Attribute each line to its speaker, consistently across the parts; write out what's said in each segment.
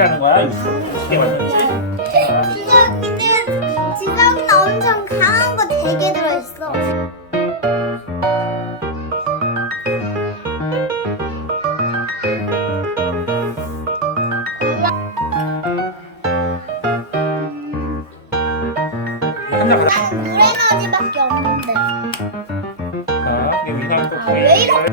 Speaker 1: 지성이라는 거야. 어떻게 만들지?
Speaker 2: 지성이는 지성이는 엄청 강한 거 되게 들어있어.
Speaker 1: 한장 가자.
Speaker 2: 나는 물 에너지밖에 없는데.
Speaker 1: 자, 이게 위상 또
Speaker 2: 아, 왜?
Speaker 1: 어,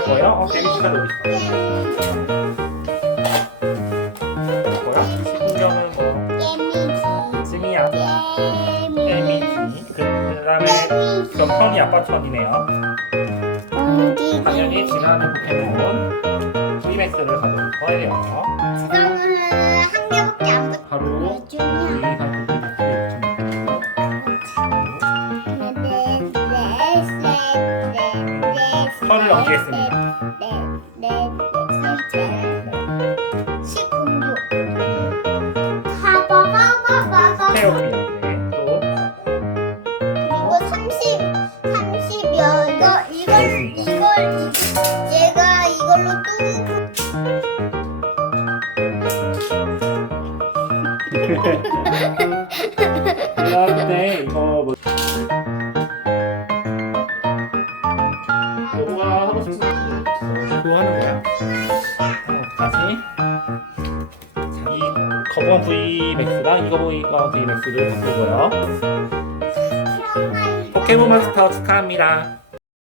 Speaker 1: 할 거예요? 어, 데미지가 여기 있어. 뭐야? 신경은 뭐?
Speaker 2: 예미.
Speaker 1: 데미지. 그 다음에 그럼 턴이 아빠 턴이네요. 당연히 지나는 포켓몬 VMAX를 가져올 거예요. 바로 이
Speaker 2: 중이야.
Speaker 1: 가족들이 털을 넘기겠습니다. 또
Speaker 2: 그리고 30, 30여 이거 이걸 이걸 얘가 이걸로 또
Speaker 1: 그다음에 이거 뭐 요거가 하고 싶은 거 하는 거야? 어, 다시 자, 이 거부한 VMAX랑 이거 보이가 VMAX를 바꾸고요.
Speaker 2: 태어나
Speaker 1: 포켓몬 마스터 축하합니다